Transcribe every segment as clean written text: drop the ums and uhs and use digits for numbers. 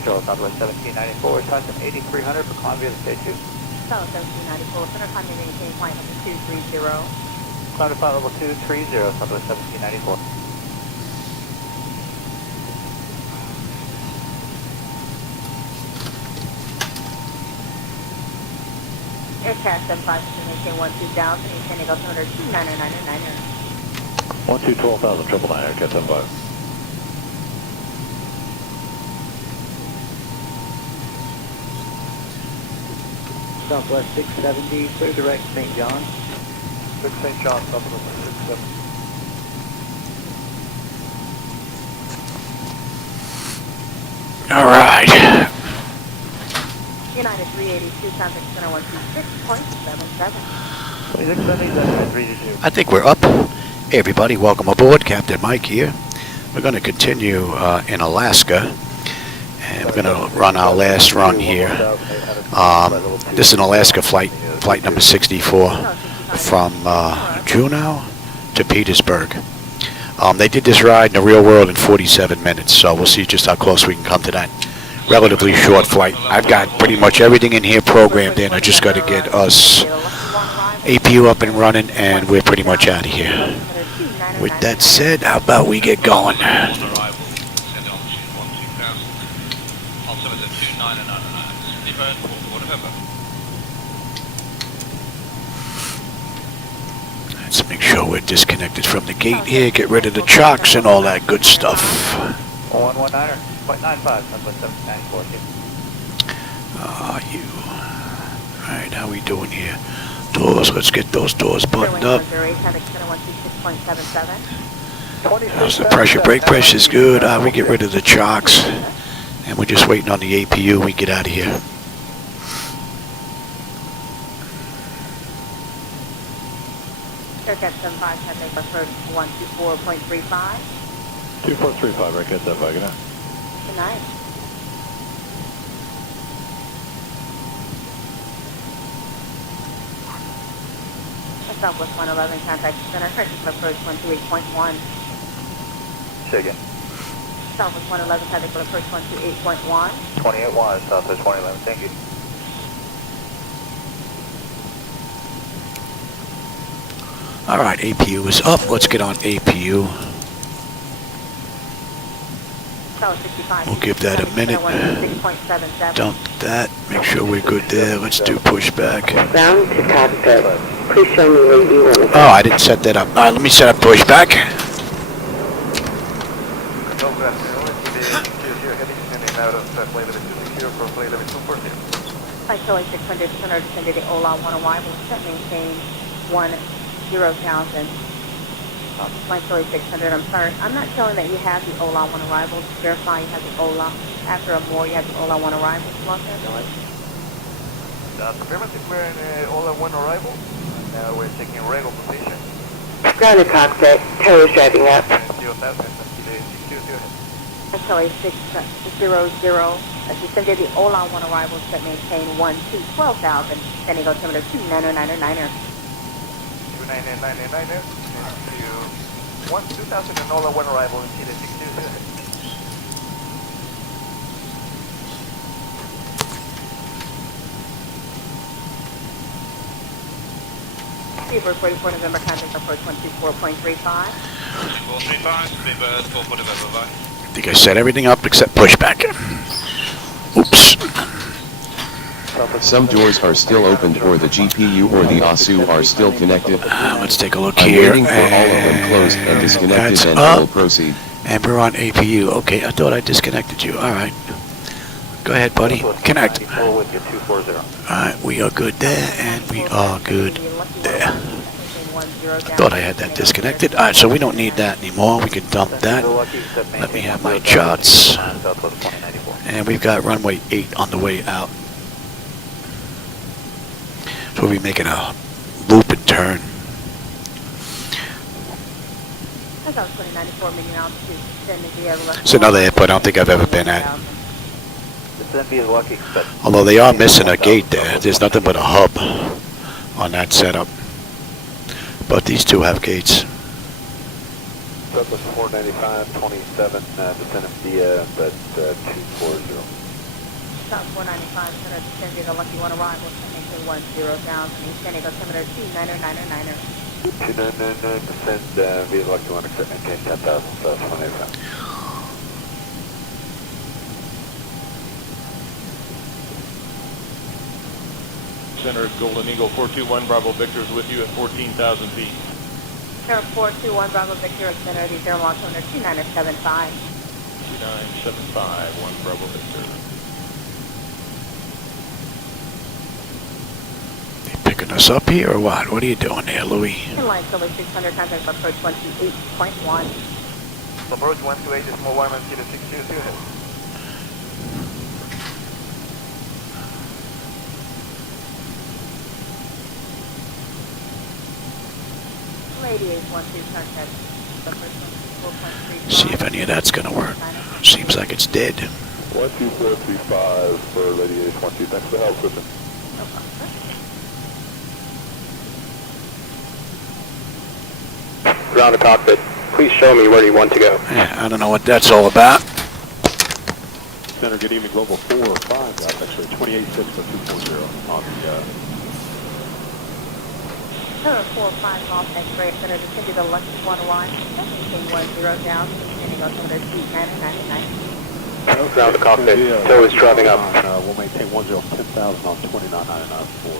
Control, Southwest 1794, Tyson 8300 for Columbia to State 2. South 1794, center time maintain flight number 230. Climb to flight level 230, Southwest 1794. Aircraft 75 maintain 12000, maintain altimeter 29999. 12,000, triple nine, Aircraft 75. Southwest 670, clear direct St. John. 6 St. John, Southwest 670. All right. United 382, traffic center 126.77. 2670, 322. I think we're up. Hey everybody, welcome aboard. Captain Mike here. We're going to continue in Alaska, and we're going to run our last run here. This is an Alaska flight number 64 from Juneau to Petersburg. They did this ride in the real world in 47 minutes, so we'll see just how close we can come to that. Relatively short flight. I've got pretty much everything in here programmed in. I just got to get us APU up and running, and we're pretty much out of here. With that said, how about we get going? Let's make sure we're disconnected from the gate here, get rid of the chocks and all that good stuff. 119er, 0.95, Southwest 1794. You. Alright, how we doing here? Doors, let's get those doors buttoned up. How's the pressure? Brake pressure is good. We get rid of the chocks. And we're just waiting on the APU. We get out of here. Aircraft 75, traffic approach 124.35. 2435, Aircraft 75, good night. Good night. Southwest 111, contact center, correction approach 128.1. Say again. Southwest 111, traffic approach 128.1. 28-1, Southwest 111, thank you. Alright, APU is up. Let's get on APU. We'll give that a minute. Dump that. Make sure we're good there. Let's do pushback. Ground to cockpit. Please show me where you want to go. Oh, I didn't set that up. Alright, let me set up pushback. Flight Charlie 600, center descended to Ola 1 arrival, set maintain 10,000. Flight Charlie 600, I'm sorry, I'm not showing that you have the Ola 1 arrival. To verify you have the Ola. After a more, you have the Ola 1 arrival to Los Angeles. That's affirmative, we're in Ola 1 arrival. Now we're taking regular position. Ground to cockpit. Tower's driving up. Flight Charlie 600, descended the Ola 1 arrival, set maintain 12,000. Sending altimeter 29999. 29999. 2000 and Ola 1 arrival in Chile 620. Petersburg 44 November, contact approach 124.35. 2435, Petersburg 44 November, bye. I think I set everything up except pushback. Oops. Some doors are still opened, or the GPU or the ASU are still connected. Let's take a look I'm here. waiting for all of them closed and disconnected, That's and up. we'll proceed. And we're on APU. Okay, I thought I disconnected you. Alright. Go ahead, buddy. Connect. With your 240. Alright, we are good there, and we are good there. I thought I had that disconnected. Alright, so we don't need that anymore. We can dump that. Let me have my charts. And we've got runway 8 on the way out. So we'll be making a loop and turn. It's another airport I don't think I've ever been at. Although they are missing a gate there. There's nothing but a hub on that setup. But these two have gates. Southwest 495, 27, descendant via, but 240. South 495, center descend via the Lucky 1 arrival, maintain 10 down, maintain altimeter 29999. 2999, descend via Lucky 1, maintain 10,000, south 185. Center Golden Eagle 421 Bravo Victor is with you at 14,000 feet. Center 421 Bravo Victor, center the zero altimeter 2975. 2975, 1 Bravo Victor. You picking us up here or what? What are you doing there, Louis? Inline Silver 600, contact approach 128.1. Approach 128, is more Wyman, Cedar 602 ahead. Radiate 12, contact the first 4.3. See if any of that's going to work. Seems like it's dead. 12435 for Lady H12, thanks for the help, Griffin. No problem, sir. Ground to cockpit. Please show me where you want to go. Yeah, I don't know what that's all about. Center, good evening, Global 4-5, actually 28-6 for 240 on the, Center 45 off X-ray, center descend to the Lucky 1 arrival, maintain 10 down, maintaining altimeter 29999. Ground to cockpit. Tail is driving up. we'll maintain 10,000 on 2999 for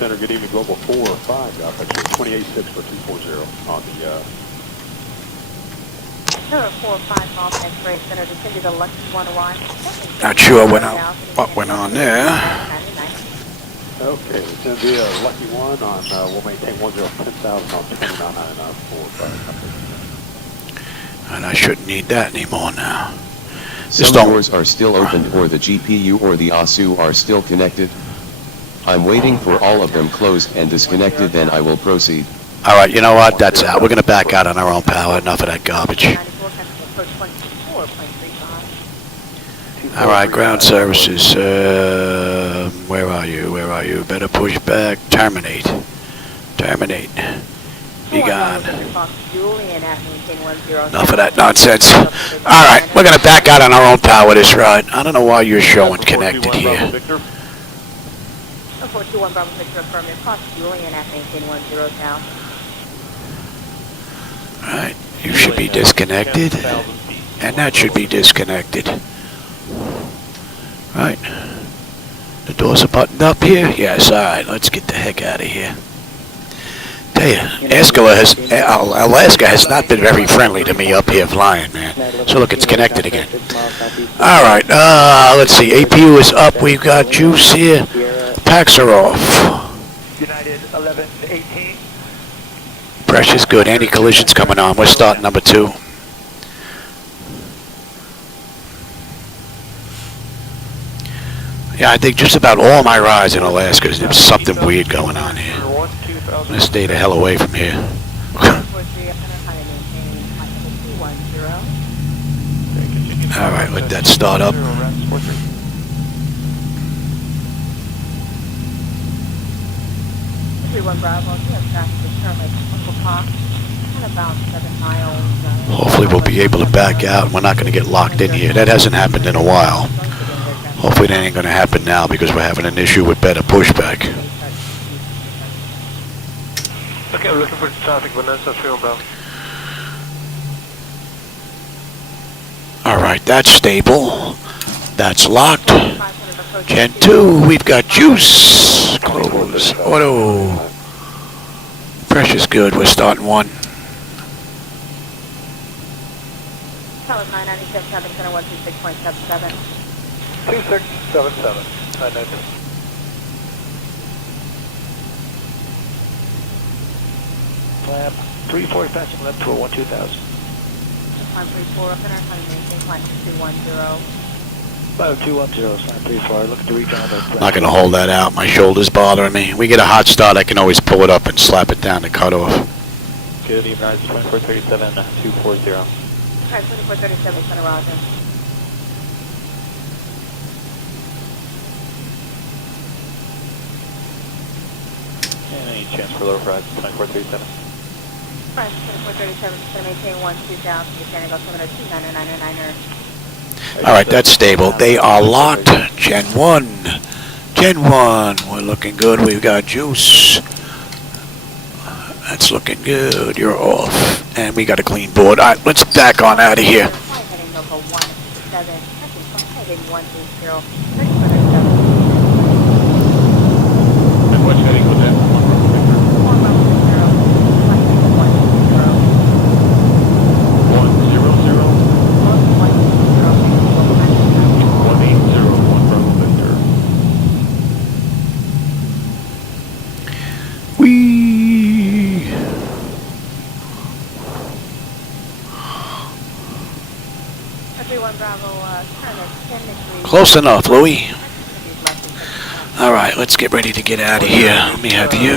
Center, good evening, Global 4-5, actually 28-6 for 240 on the, Center 45 off X-ray, center descend to the Lucky 1 arrival. Not sure what went on there. Okay, it's going to be a Lucky 1 on, we'll maintain 10,000 on 2999 for And I shouldn't need that anymore now. Some doors are still open or the GPU or the ASU are still connected. I'm waiting for all of them closed and disconnected, then I will proceed. All right, you know what? That's out. We're going to back out on our own power. Enough of that garbage. All right, ground services. Where are you? Where are you? Better push back. Terminate. Terminate. Be gone. Enough of that nonsense. All right, we're going to back out on our own power this ride. I don't know why you're showing connected here. 421 Bravo Victor, affirmative. Cross Julian at maintain 10 down. All right, you should be disconnected, and that should be disconnected. Right. The doors are buttoned up here? Yes, all right, let's get the heck out of here. Tell you, Alaska has not been very friendly to me up here flying, man. So look, it's connected again. All right, let's see. APU is up. We've got juice here. Packs are off. United 1118. Pressure's good. Anti-collision's coming on. We're starting number 2. Yeah, I think just about all my rides in Alaska, there's something weird going on here. I'm going to stay the hell away from here. All right, let that start up. Hopefully we'll be able to back out. We're not going to get locked in here. That hasn't happened in a while. Hopefully that ain't going to happen now because we're having an issue with better pushback. Okay, we're looking for traffic, Vanessa, field down. All right, that's stable. That's locked. Gen 2, we've got juice. Close. Auto. Pressure's good. We're starting 1. Tower 997, traffic center 126.77. 2677. 997. Lab 340 passing left for 12000. 134 up in our honey maintain climb 210. 5210, sign 34. Looking to reach on the I'm not going to hold that out. My shoulder's bothering me. We get a hot start, I can always pull it up and slap it down to cut off. Good evening, 2437, 240. Alright, 2437, center Roger. And any chance for lower rise, 2437? Press 2437, going to maintain 12000, descending altimeter 2999er. All right, that's stable. They are locked. Gen 1. Gen 1. We're looking good. We've got juice. That's looking good. You're off. And we got a clean board. All right, let's back on out of here. Flight heading local 167, touching flight heading 180, And what's heading with that? 100. Whee! Close enough, Louis. All right, let's get ready to get out of here. Let me have you.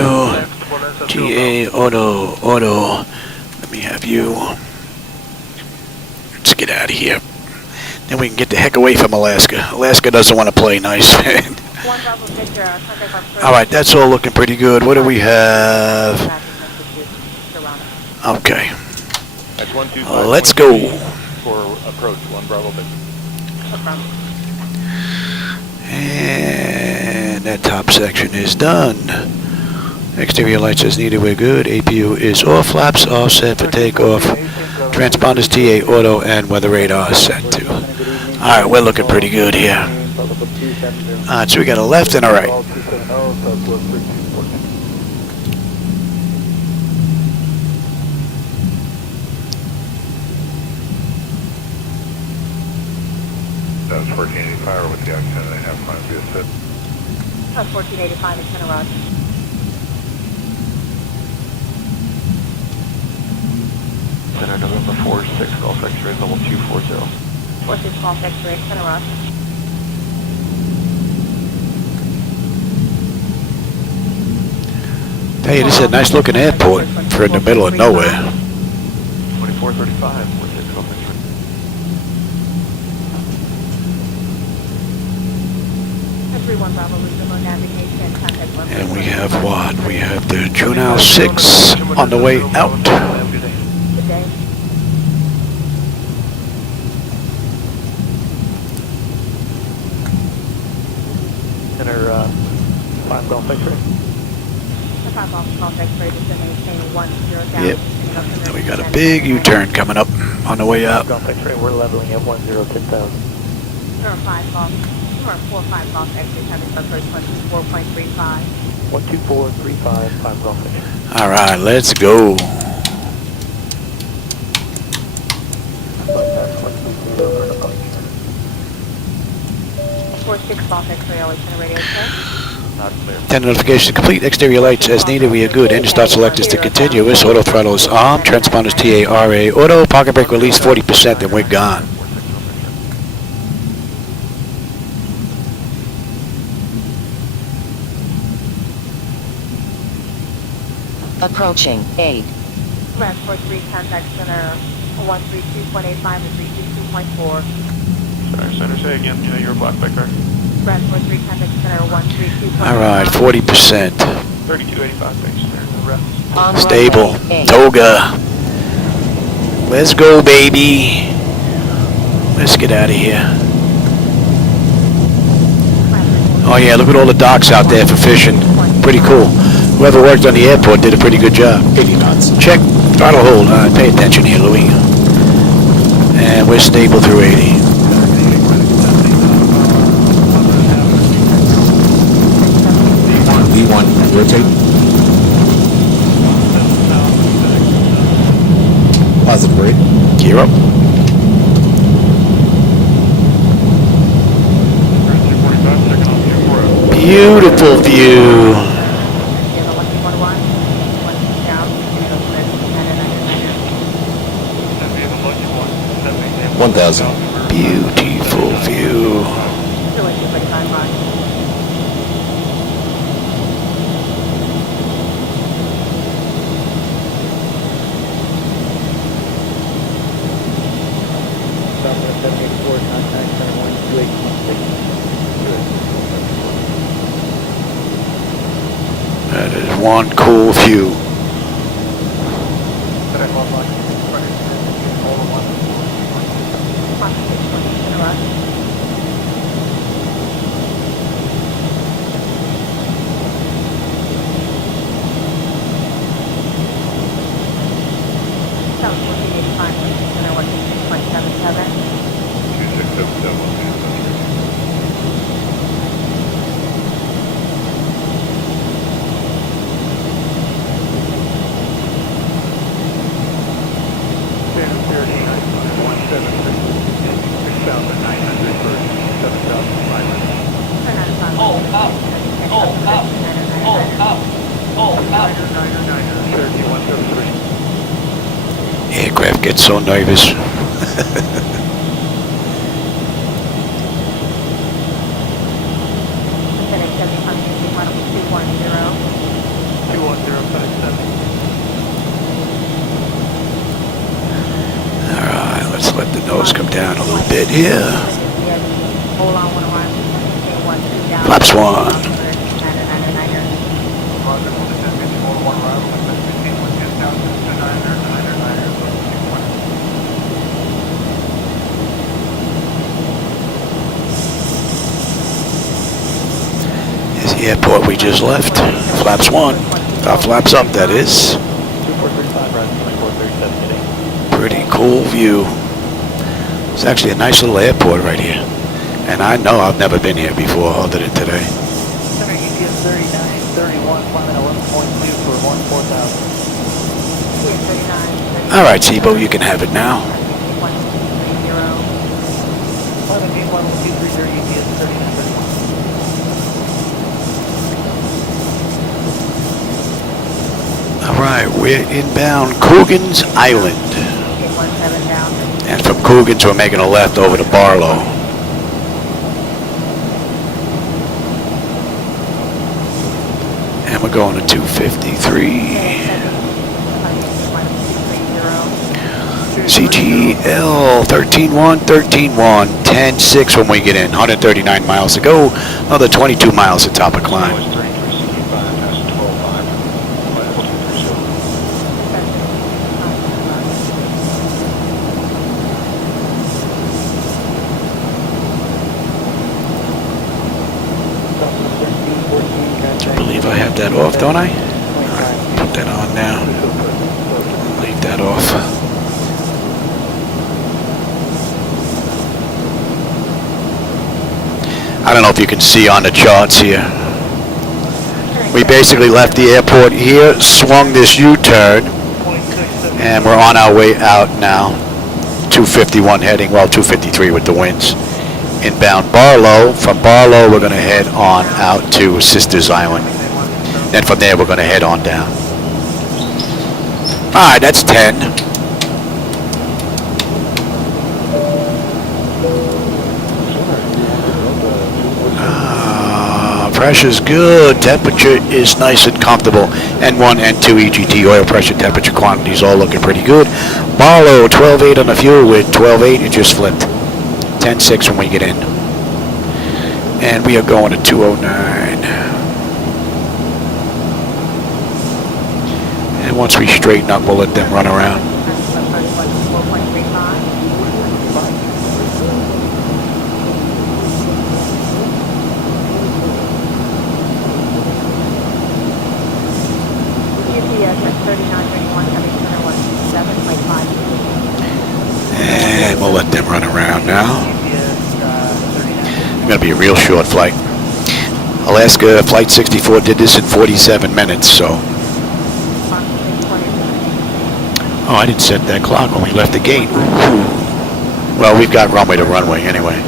TA, auto. Let me have you. Let's get out of here. Then we can get the heck away from Alaska. Alaska doesn't want to play nice. All right, that's all looking pretty good. What do we have? Okay. Let's go. For approach, 1 Bravo Victor. And that top section is done. Exterior lights as needed, we're good. APU is off, flaps offset for takeoff. Transponders TA, auto, and weather radar is set to. Alright, we're looking pretty good here. Alright, so we got a left and a right. That was 1485 with the accent and a half miles via set. 1485 is going to run. Center November 46 Golf X-ray level 240. 46 Golf X-ray, it's going to run. Hey, this is a nice looking airport for in the middle of nowhere. 2435 46 Golf X-ray. And we have what? We have the Juneau 6 on the way out. Center 5 Golf X-ray. 5 Golf X-ray, just to maintain 10 down. Yep. And we got a big U-turn coming up on the way out. Golf X-ray, we're leveling at 1010,000. 5 Golf. 4-5 Golf X-ray, having for approach 124.35. 12435, 5 Golf X-ray. All right, let's go. 46 Golf X-ray, always in a radio check. 10 notifications complete. Exterior lights as needed. We are good. Engine start select is to continuous. Auto throttle is on. Transponders TA, RA. Auto. Pocket brake release 40%, and we're gone. Approaching 8. Red 43, contact center 132.85 and 322.4. Sorry, Center, say again. You know you're a black back car. Red 43, contact center 132.85. All right, 40%. 3285, thanks, Center. The rest. Stable. Toga. Let's go, baby. Let's get out of here. Oh, yeah, look at all the docks out there for fishing. Pretty cool. Whoever worked on the airport did a pretty good job. 80 knots. Check. Throttle hold. Pay attention here, Louis. And we're stable through 80. V1, rotate. Positive brake. Gear up. Beautiful view. 1,000. Beautiful view. That is one cool view. Aircraft gets so nervous. Alright, let's let the nose come down a little bit here. Flaps 1. Here's the airport we just left. Flaps 1. Flaps up, that is. Pretty cool view. It's actually a nice little airport right here. And I know I've never been here before other than today. Center UPS 3931, climbing 11.2 for 14,000. Alright, Zibo, you can have it now. Climbing gate 11230 UPS 3931. Alright, we're inbound Coogan's Island. And from Coogan's we're making a left over to Barlow. And we're going to 253. CGL 13-1, 13-1, 10-6 when we get in. 139 miles to go. Another 22 miles to top of climb. I believe I have that off, don't I? Alright, put that on now. Leave that off. I don't know if you can see on the charts here. We basically left the airport here, swung this U-turn, and we're on our way out now. 251 heading, well, 253 with the winds. Inbound Barlow. From Barlow, we're going to head on out to Sisters Island. Then from there, we're going to head on down. All right, that's 10. Pressure's good. Temperature is nice and comfortable. N1, N2, EGT, oil pressure, temperature, quantities all looking pretty good. Barlow, 12.8 on the fuel with 12.8. It just flipped. 10.6 when we get in. And we are going to 209. And once we straighten up, we'll let them run around. And we'll let them run around now. It's going to be a real short flight. Alaska Flight 64 did this in 47 minutes, so. Oh, I didn't set that clock when we left the gate. Ooh. Well, we've got runway to runway anyway.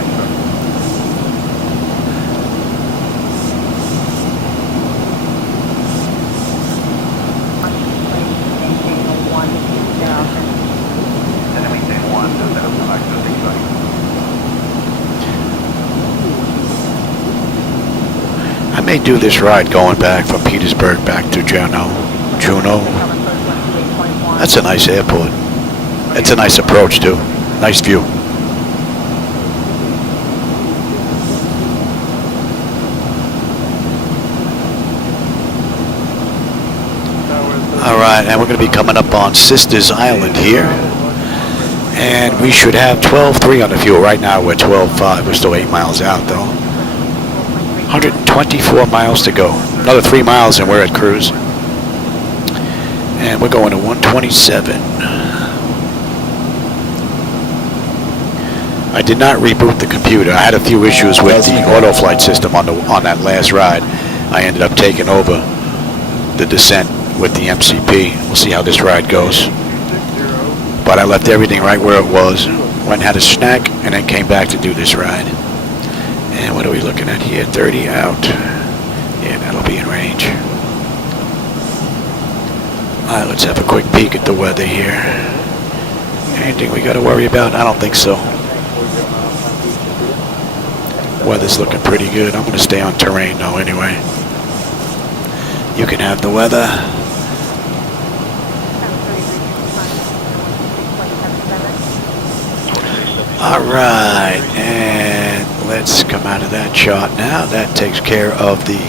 I may do this ride going back from Petersburg back to Juneau. That's a nice airport. It's a nice approach too. Nice view. Alright, and we're going to be coming up on Sisters Island here. And we should have 12.3 on the fuel. Right now we're 12.5. We're still 8 miles out though. 124 miles to go. Another 3 miles and we're at cruise. And we're going to 127. I did not reboot the computer. I had a few issues with the auto flight system on that last ride. I ended up taking over the descent with the MCP. We'll see how this ride goes. But I left everything right where it was. Went and had a snack and then came back to do this ride. And what are we looking at here? 30 out. Yeah, that'll be in range. Alright, let's have a quick peek at the weather here. Anything we got to worry about? I don't think so. Weather's looking pretty good. I'm going to stay on terrain though anyway. You can have the weather. Alright, and let's come out of that shot now. That takes care of the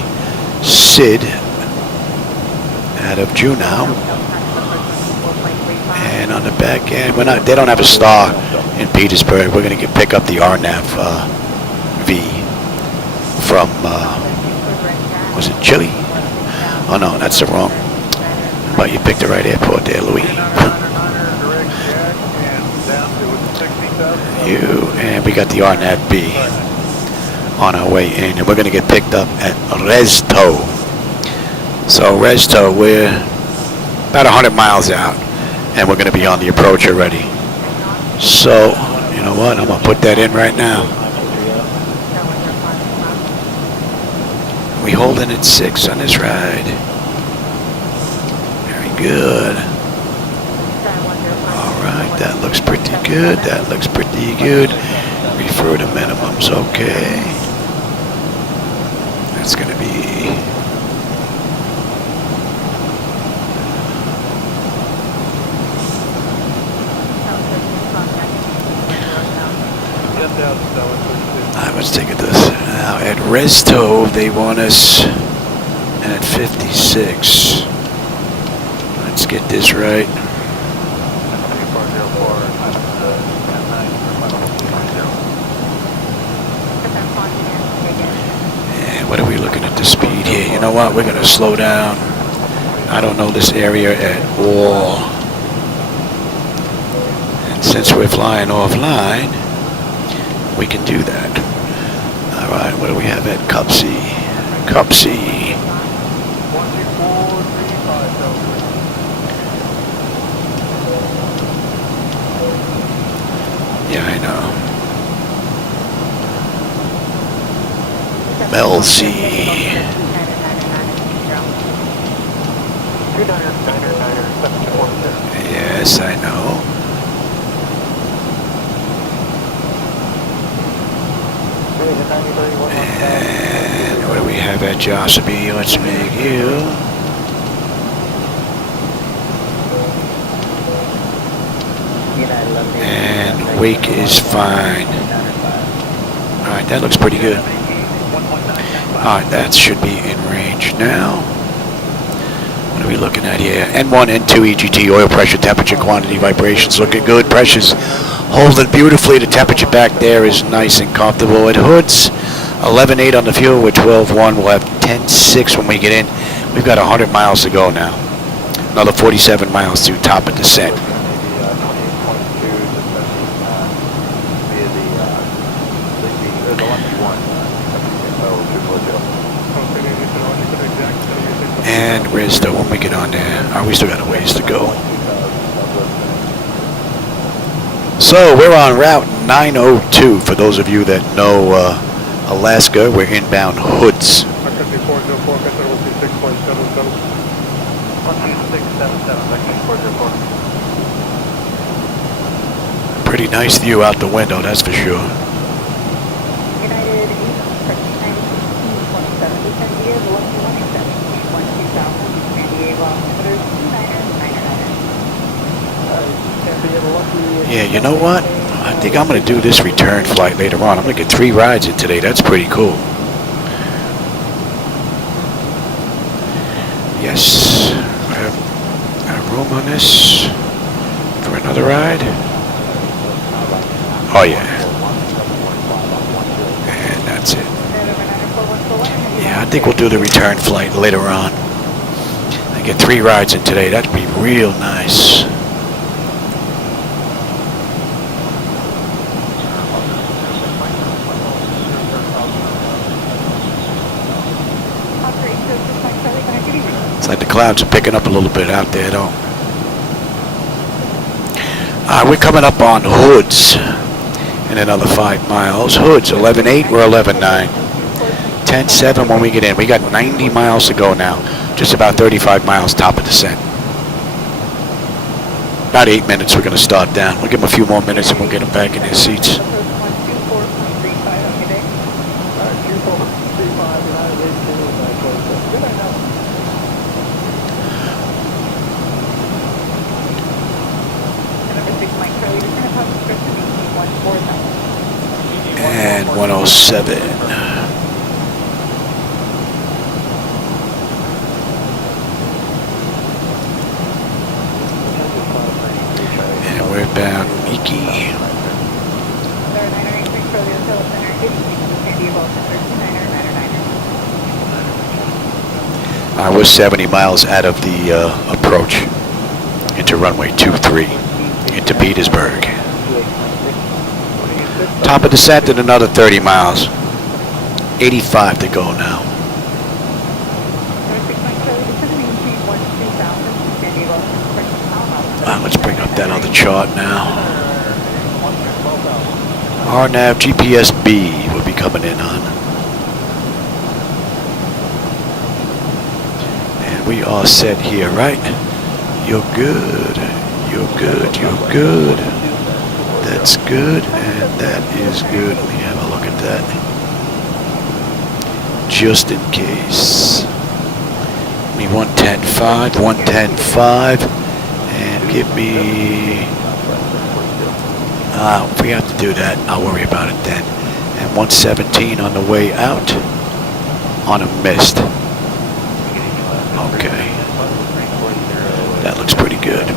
SID out of Juneau. And on the back end, they don't have a star in Petersburg. We're going to pick up the RNAV-B from, was it Chile? Oh no, that's the wrong. But you picked the right airport there, Louis. And we got the RNAV-B on our way in, and we're going to get picked up at REZTO. So REZTO, we're about 100 miles out, and we're going to be on the approach already. So, you know what, I'm going to put that in right now. We holding at 6 on this ride. Very good. Alright, that looks pretty good. That looks pretty good. Refer to minimums, okay. That's going to be... Alright, let's take it this. Now at REZTO, they want us at 56. Let's get this right. And what are we looking at the speed here? You know what? We're going to slow down. I don't know this area at all. And since we're flying offline, we can do that. Alright, what do we have at Cupsey? Cupsey. Yeah, I know. Melcy. Yes, I know. And what do we have at Josseby? Let's make you. And wake is fine. Alright, that looks pretty good. Alright, that should be in range now. What are we looking at here? N1, N2, EGT, oil pressure, temperature, quantity, vibrations, looking good. Pressure's holding beautifully. The temperature back there is nice and comfortable. At Hoods, 11.8 on the fuel. We're 12.1. We'll have 10.6 when we get in. We've got 100 miles to go now. Another 47 miles to top of descent. And REZTO when we get on there. We still got a ways to go. So we're on Route 902. For those of you that know Alaska, we're inbound Hoods. Pretty nice view out the window, that's for sure. Yeah, you know what? I think I'm going to do this return flight later on. I'm going to get 3 rides in today. That's pretty cool. Yes. on this for another ride? Oh yeah. And that's it. Yeah, I think we'll do the return flight later on. I get 3 rides in today. That'd be real nice. It's like the clouds are picking up a little bit out there, though. We're coming up on Hoods in another 5 miles. Hoods, 11.8, we're 11.9. 10.7 when we get in. We got 90 miles to go now. Just about 35 miles top of descent. About 8 minutes, we're going to start down. We'll give them a few more minutes and we'll get them back in their seats. And 107. And we're bound Miki. We're 70 miles out of the approach into runway 23 into Petersburg. Top of descent in another 30 miles. 85 to go now. Let's bring up that other chart now. RNAV-B will be coming in on. And we are set here, right? You're good. You're good. You're good. That's good, and that is good. Let me have a look at that. Just in case. Give me 110.5, 110.5, and give me... if we have to do that, I'll worry about it then. And 117 on the way out on a mist. Okay. That looks pretty good.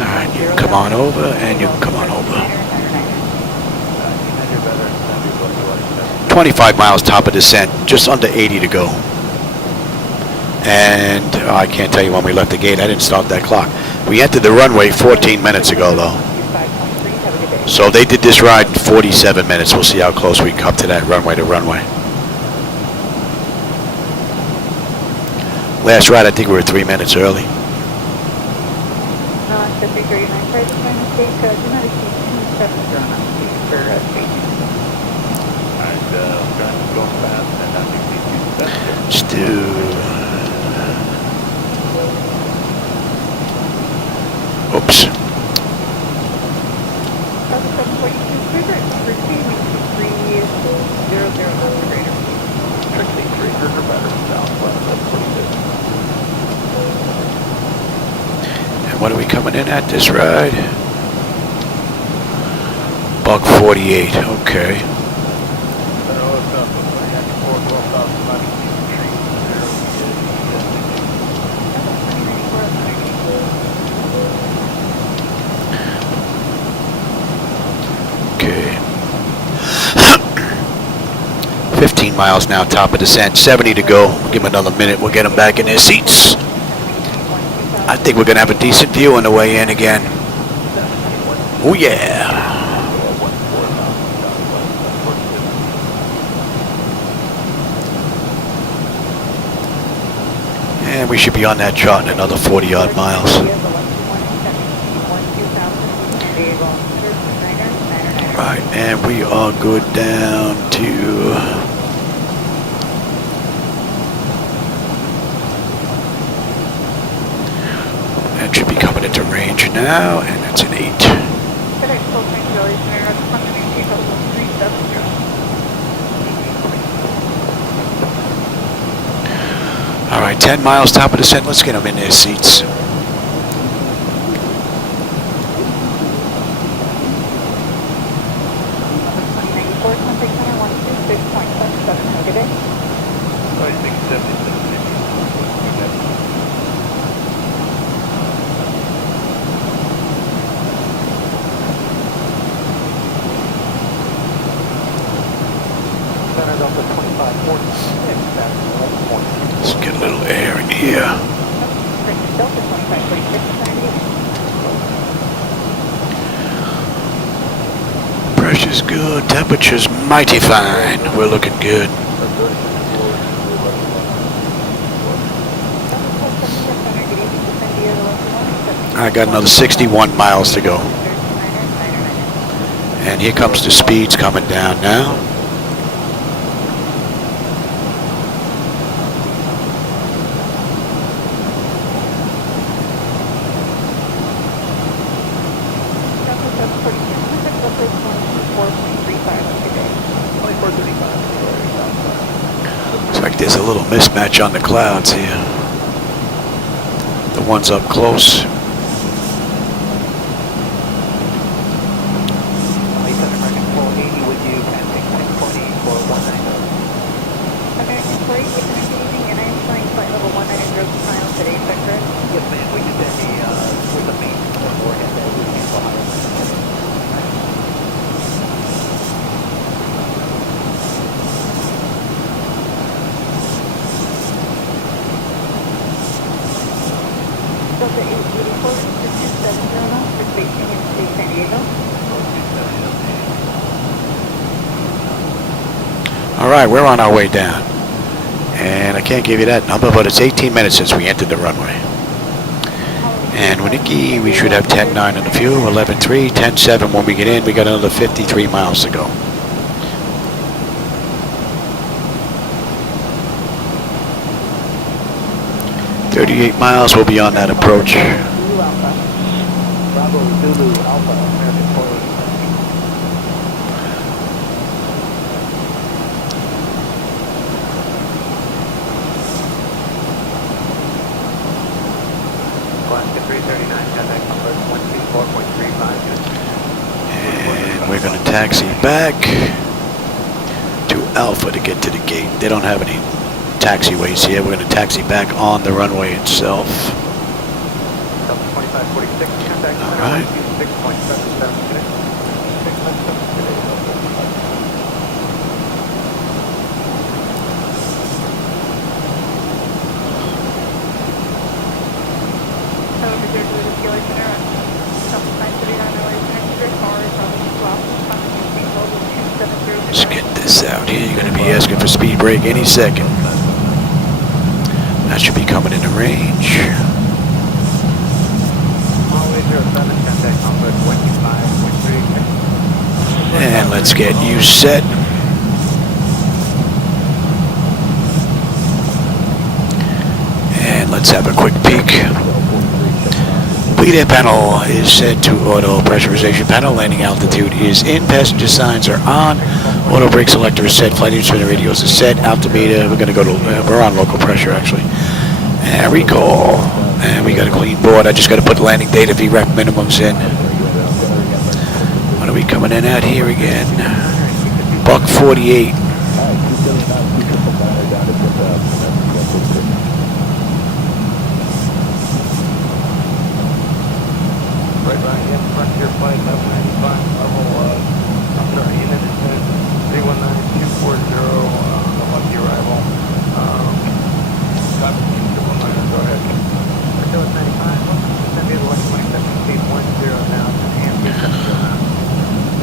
Alright, you come on over, and you come on over. 25 miles top of descent, just under 80 to go. And I can't tell you when we left the gate. I didn't start that clock. We entered the runway 14 minutes ago, though. So they did this ride in 47 minutes. We'll see how close we come to that runway to runway. Last ride, I think we were 3 minutes early. Stu. Oops. And what are we coming in at this ride? Buck 48, okay. Okay. 15 miles now, top of descent, 70 to go. We'll give them another minute, we'll get them back in their seats. I think we're going to have a decent view on the way in again. Oh yeah. And we should be on that chart in another 40 odd miles. Right, and we are good down to... That should be coming into range now, and that's an 8. All right, 10 miles top of descent. Let's get them in their seats. here. Delta 2546, Pressure's good, temperature's mighty fine. We're looking good. I got another 61 miles to go. And here comes the speeds coming down now. Looks like there's a little mismatch on the clouds here. The ones up close. Alright, we're on our way down. And I can't give you that number, but it's 18 minutes since we entered the runway. And Winnicki, we should have 10.9 in the fuel, 11.3, 10.7 when we get in. We got another 53 miles to go. $38 miles, we'll be on that approach. Bravo Zulu Alpha, American 485. Alaska 339, contact number 134.35. And we're going to taxi back to Alpha to get to the gate. They don't have any taxiways here. We're going to taxi back on the runway itself. Delta 2546, contact number All right. 6.77 today. 6.7 today. Let's get this out here. You're going to be asking for speed brake any second. That should be coming into range. Hallway 07, contact number 25.3. And let's get you set. And let's have a quick peek. Bleed air panel is set to auto pressurization panel. Landing altitude is in. Passenger signs are on. Auto brake selector is set. Flight instrument radios is set. Altimeter, we're going to go to, we're on local pressure actually. And recall. And we got a clean board. I just got to put the landing data VREF minimums in. What are we coming in at here again? Buck 48. Frontier flight level 95, level, I'm sorry, unit 319-240, lucky arrival. Copy, 219, go ahead. Frontier 95, send me the lucky 27, speed 10 now, and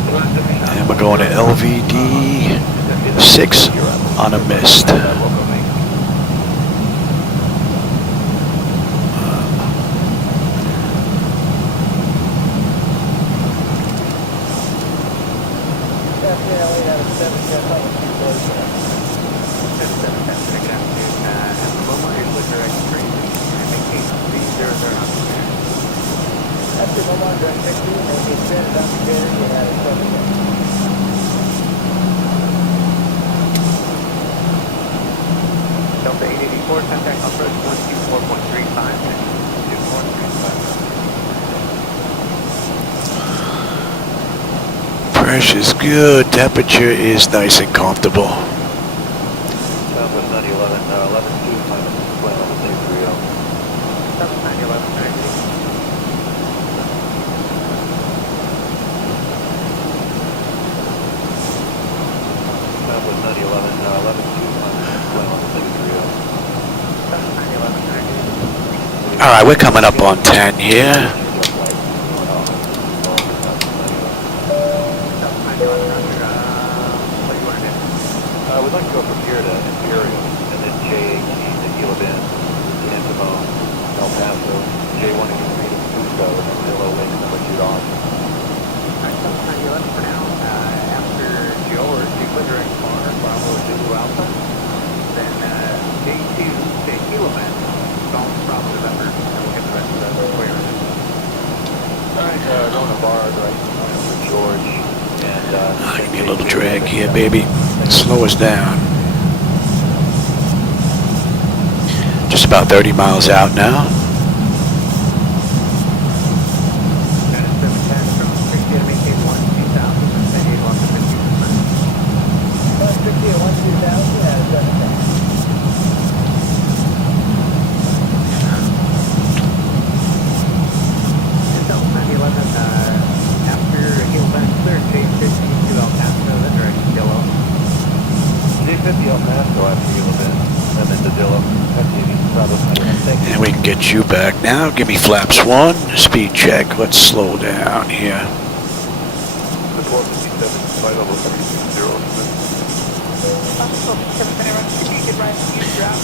270. And we're going to LVD 6 on a mist. Delta 884, contact approach 124.35 and 24.35. Pressure's good. Temperature is nice and comfortable. Southwest 911, 11-2, final flight level 330. Southwest 911, 90. Southwest 911, 11-2, final flight level 330. Southwest 911, 90. All right, we're coming up on 10 here. We'd like to go from here to Imperial, and then J18 to Gila Bend, Antimo, El Paso, J1 to Cusco, and then Zillow Lake, number 2 off. Alright, 911 for now. After George, you put direct bar, Bravo Zulu Alpha. Then J2 to Gila Bend, Golf Bravo November, and we'll get the rest of the clear. Alright, going to bar, right, for George, and Give me a little drag here, baby. Slow us down. Just about 30 miles out now. And we can get you back now. Give me flaps 1. Speed check. Let's slow down here.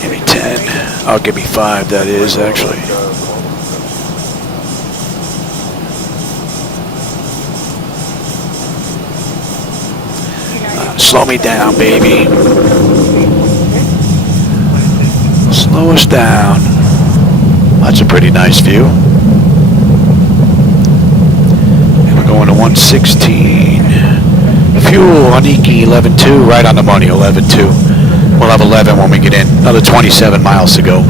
Give me 10. Oh, give me 5, that is, actually. Slow me down, baby. Slow us down. That's a pretty nice view. And we're going to 116. Fuel on EK 11.2, right on the money, 11.2. We'll have 11 when we get in. Another 27 miles to go.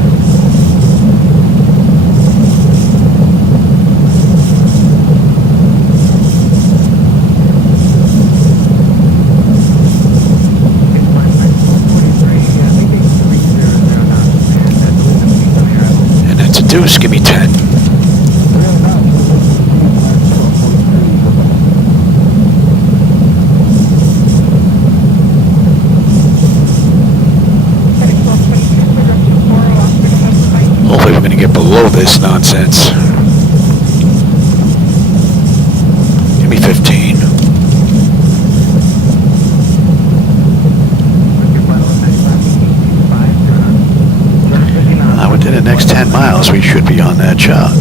And that's a deuce, give me 10. Hopefully we're going to get below this nonsense. Give me 15. Within the next 10 miles, we should be on that chart.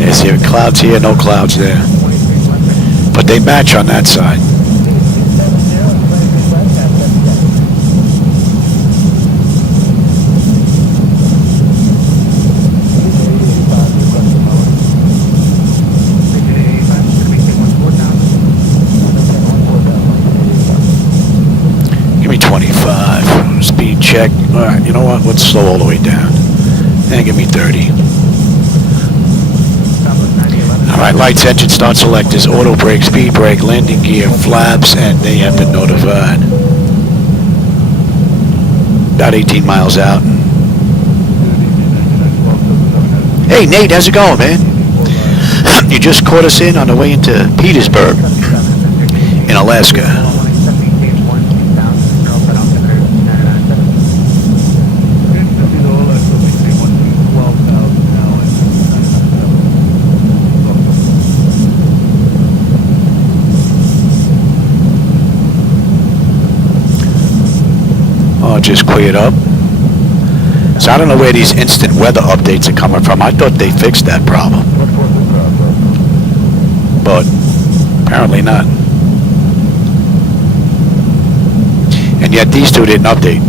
Yeah, see clouds here, no clouds there. But they match on that side. Give me 25. Speed check. All right, you know what? Let's slow all the way down. And give me 30. All right, lights, engine start selectors, auto brake, speed brake, landing gear, flaps, and they have been notified. About 18 miles out. Hey, Nate, how's it going, man? You just caught us in on the way into Petersburg in Alaska. Oh, just cleared up. So I don't know where these instant weather updates are coming from. I thought they fixed that problem. But apparently not. And yet these two didn't update.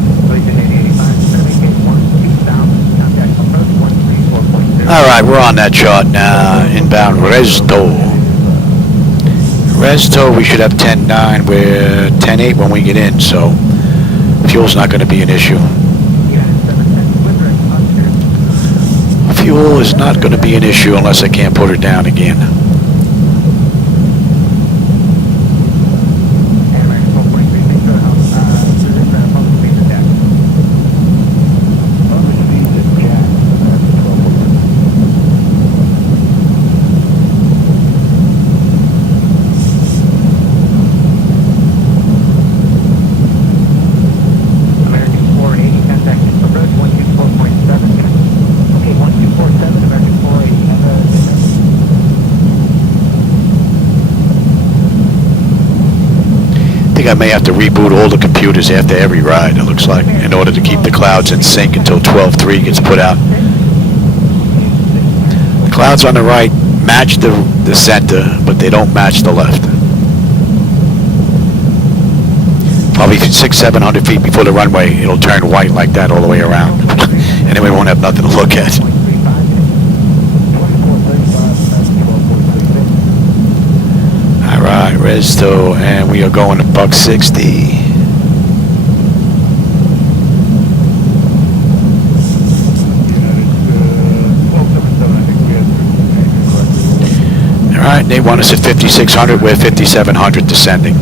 Alright, we're on that chart now. Inbound REZTO. REZTO, we should have 10.9. We're 10.8 when we get in, so fuel's not going to be an issue. Fuel is not going to be an issue unless I can't put her down again. I may have to reboot all the computers after every ride, it looks like, in order to keep the clouds in sync until 12.3 gets put out. The clouds on the right match the center, but they don't match the left. Probably 600-700 feet before the runway, it'll turn white like that all the way around. And then we won't have nothing to look at. Alright, REZTO, and we are going to buck 60. Alright, they want us at 5,600, we're 5,700 descending.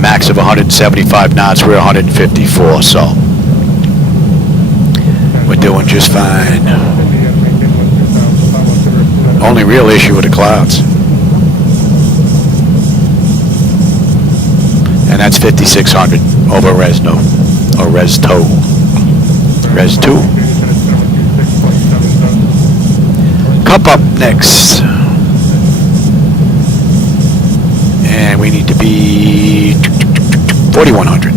Max of 175 knots, we're 154, so we're doing just fine. Only real issue with the clouds. And that's 5,600 over REZTO, or REZTO. REZ2. Cup up next. And we need to be 4,100.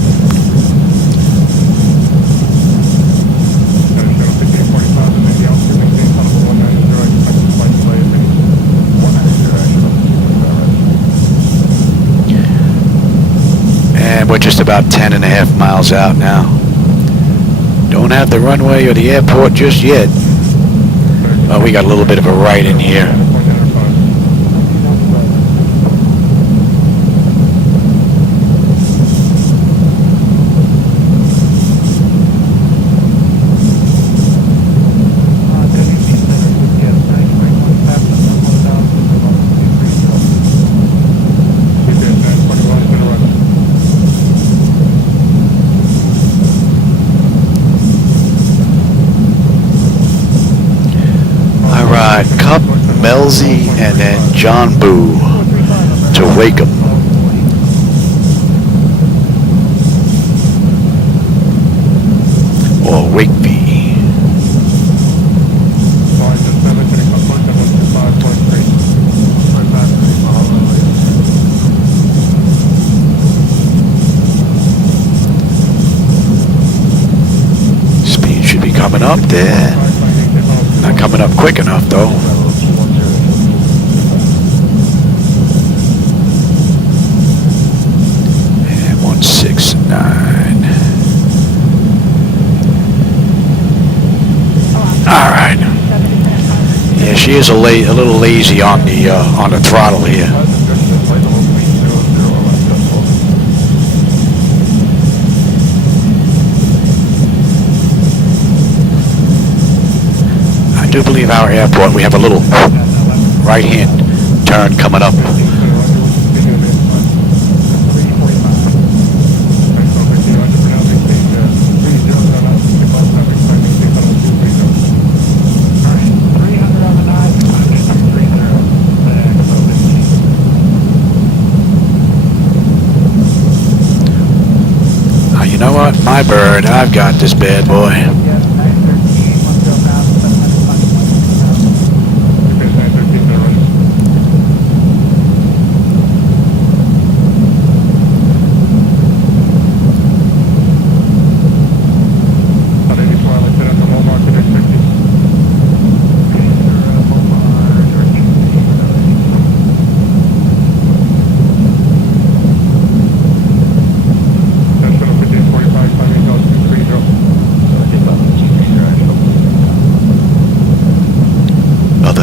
And we're just about 10.5 miles out now. Don't have the runway or the airport just yet. Oh, we got a little bit of a right in here. Cup, Melzi, and then John Boo to Wakeham. Or Wakeby. Speed should be coming up there. Not coming up quick enough though. And 169. All right. Yeah, she is a little lazy on the throttle here. I do believe our airport, we have a little right-hand turn coming up. You know what? My bird, I've got this bad boy.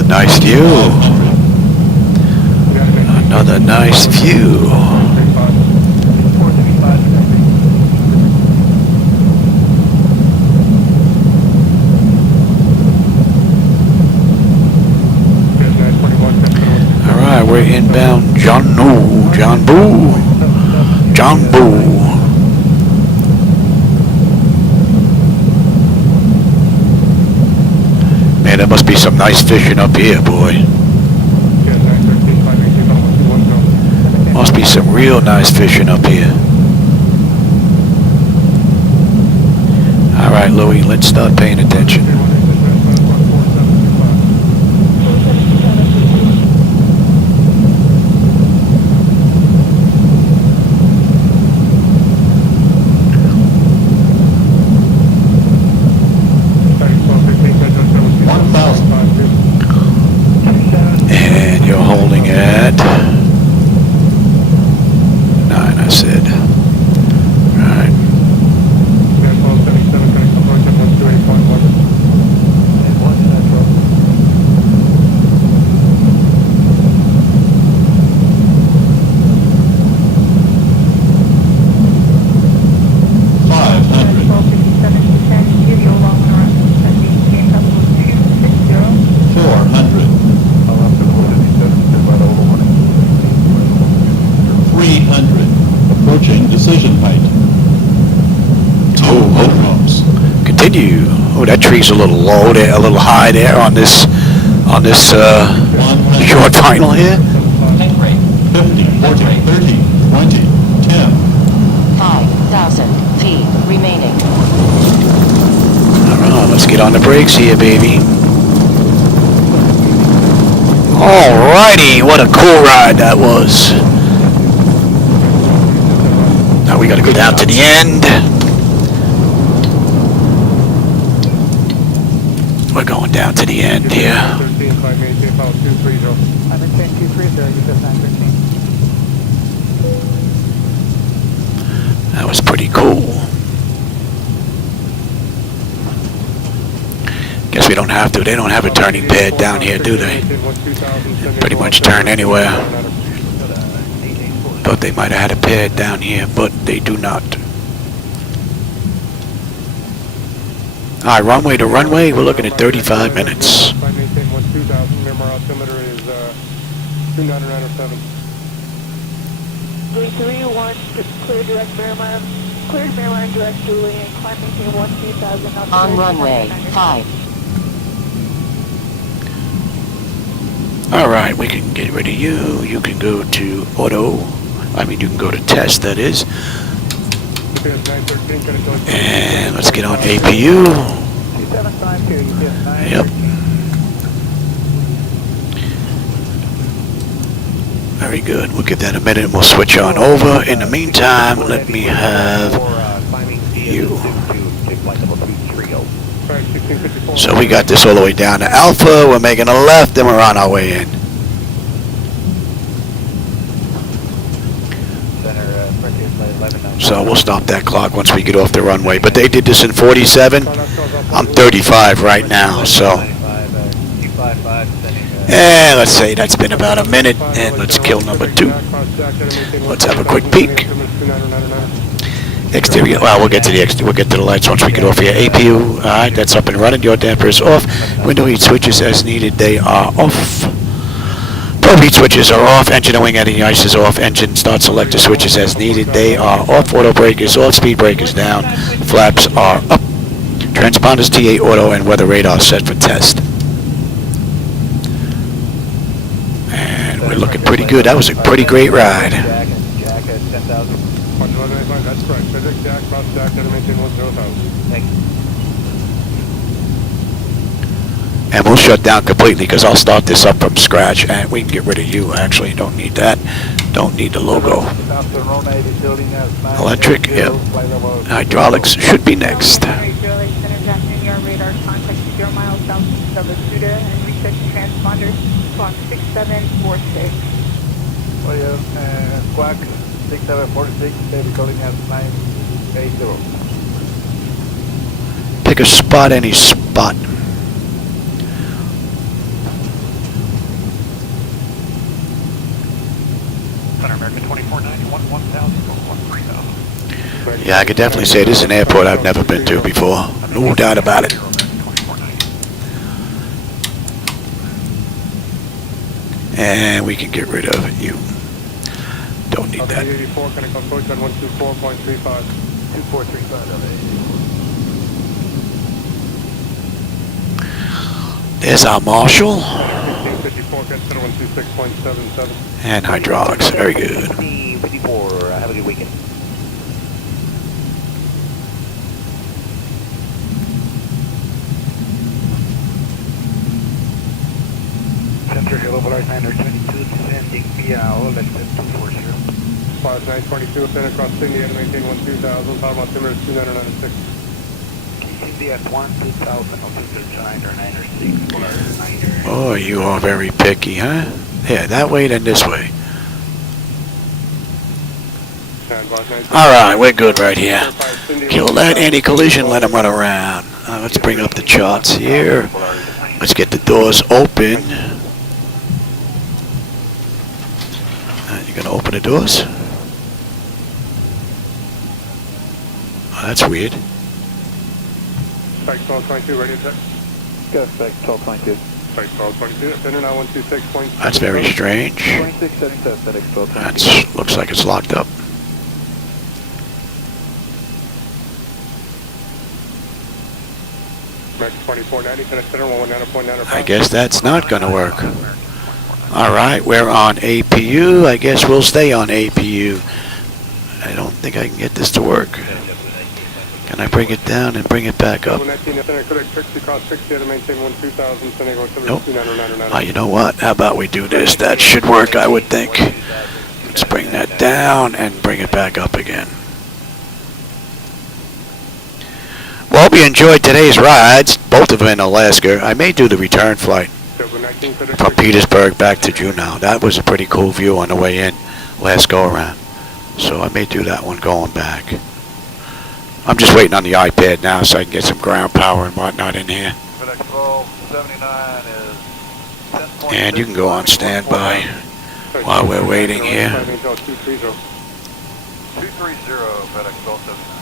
Nice view. Another nice view. All right, we're inbound Juneau, John Boo. Man, there must be some nice fishing up here, boy. Must be some real nice fishing up here. All right, Louie, let's start paying attention. Approaching decision height. Continue. Oh, that tree's a little low there, a little high there on this short final here. 50, 40, 30, 20, 10. 5,000 feet remaining. All right, let's get on the brakes here, baby. Alrighty, what a cool ride that was. Now we gotta go down to the end. We're going down to the end here. That was pretty cool. Guess we don't have to. They don't have a turning pad down here, do they? Pretty much turn anywhere. Thought they might have had a pad down here, but they do not. Alright, runway to runway, we're looking at 35 minutes. On runway 5. Alright, we can get rid of you. You can go to auto. I mean, you can go to test, that is. And let's get on APU. Yep. Very good. We'll give that a minute and we'll switch on over. In the meantime, let me have you. So we got this all the way down to Alpha. We're making a left and we're on our way in. So we'll stop that clock once we get off the runway. But they did this in 47. I'm 35 right now, so. And let's say that's been about a minute. And let's kill number 2. Let's have a quick peek. Exterior. Well, we'll get to the exterior. We'll get to the lights once we get off here. APU. All right, that's up and running. Your damper is off. Window heat switches as needed. They are off. Probe heat switches are off. Engine and wing heading ice is off. Engine start selector switches as needed. They are off. Auto brake is off. Speed brake is down. Flaps are up. Transponders T8 auto and weather radar set for test. And we're looking pretty good. That was a pretty great ride. And we'll shut down completely because I'll start this up from scratch and we can get rid of you. Actually, don't need that. Don't need the logo. Electric, yep. Hydraulics should be next. Squawk 6746, baby calling at 980. Pick a spot, any spot. Yeah, I could definitely say this is an airport I've never been to before. No doubt about it. And we can get rid of you. Don't need that. There's our marshal. And hydraulics. Very good. 54. Have a good weekend. Center Hill over 922, descending via all exit 240. 5922, center across Cindy at maintain 12000, power altimeter 2996. Cindy at 12000, altimeter 996, Oh, you are very picky, huh? Yeah, that way then this way. Alright, we're good right here. Kill that anti-collision, let them run around. Let's bring up the charts here. Let's get the doors open. You gonna open the doors? Oh, that's weird. Strike 1222, ready to check? Go, strike 1222. Strike 1222, center now 126.7. That's very strange. 2677, FedEx 1222. That looks like it's locked up. I guess that's not going to work. All right, we're on APU. I guess we'll stay on APU. I don't think I can get this to work. Can I bring it down and bring it back up? Nope. You know what? How about we do this? That should work, I would think. Let's bring that down and bring it back up again. Well, hope you enjoyed today's rides, both of them in Alaska. I may do the return flight from Petersburg back to Juneau. That was a pretty cool view on the way in last go around. So I may do that one going back. I'm just waiting on the iPad now so I can get some ground power and whatnot in here. And you can go on standby while we're waiting here. 230, FedEx 1279.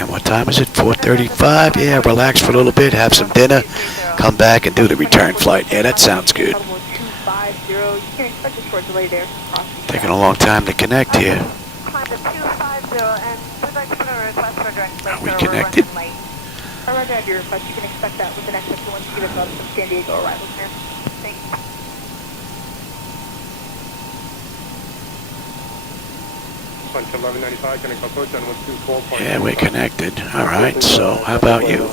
And what time is it? 4:35? Yeah, relax for a little bit, have some dinner, come back and do the return flight. Yeah, that sounds good. Taking a long time to connect here. Are we connected? Roger, have your request. You can expect that with the next 51 to get us some San Diego arrivals here. Thanks. Yeah, we're connected. All right, so how about you?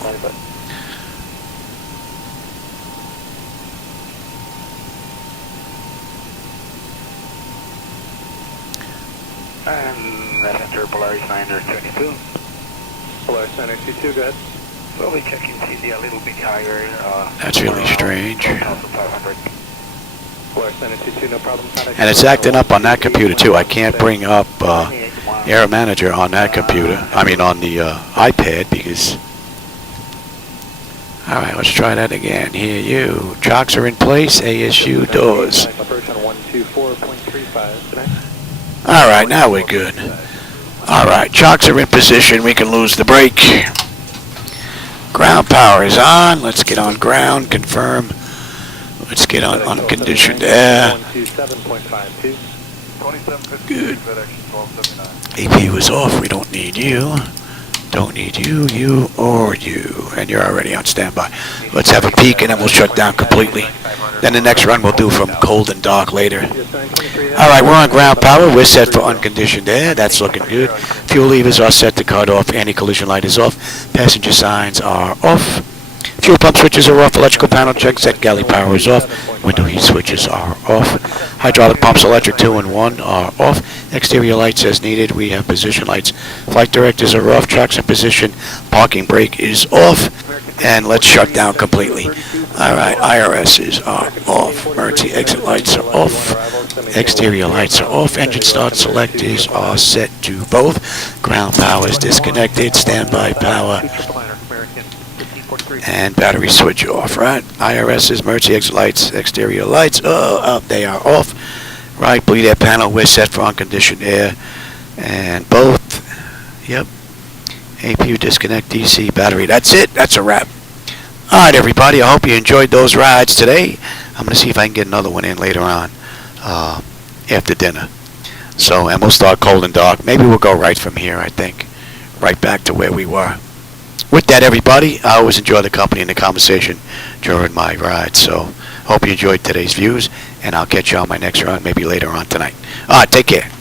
And messenger Polaris 922. Polaris 922, go ahead. We'll be checking CD a little bit higher. That's really strange. 1,500. Polaris 922, no problem. And it's acting up on that computer too. I can't bring up Air Manager on that computer. I mean on the iPad because... All right, let's try that again. Here you. Chocks are in place. ASU doors. All right, now we're good. All right, chocks are in position. We can lose the brake. Ground power is on. Let's get on ground. Confirm. Let's get on unconditioned air. Good. AP was off. We don't need you. Don't need you, you, or you. And you're already on standby. Let's have a peek and then we'll shut down completely. Then the next run we'll do from cold and dark later. All right, we're on ground power. We're set for unconditioned air. That's looking good. Fuel levers are set to cut off. Anti-collision light is off. Passenger signs are off. Fuel pump switches are off. Electrical panel check set. Galley power is off. Window heat switches are off. Hydraulic pumps, electric 2 and 1 are off. Exterior lights as needed. We have position lights. Flight directors are off. Trucks in position. Parking brake is off. And let's shut down completely. All right, IRSs are off. Emergency exit lights are off. Exterior lights are off. Engine start selectors are set to both. Ground power is disconnected. Standby power. And battery switch off, right? IRSs, emergency exit lights, exterior lights, they are off. Right, bleed air panel, we're set for unconditioned air. And both, yep. APU disconnect, DC, battery. That's it, that's a wrap. All right, everybody, I hope you enjoyed those rides today. I'm going to see if I can get another one in later on after dinner. So, and we'll start cold and dark. Maybe we'll go right from here, I think. Right back to where we were. With that, everybody, I always enjoy the company and the conversation during my ride. So, hope you enjoyed today's views, and I'll catch you on my next run maybe later on tonight. All right, take care.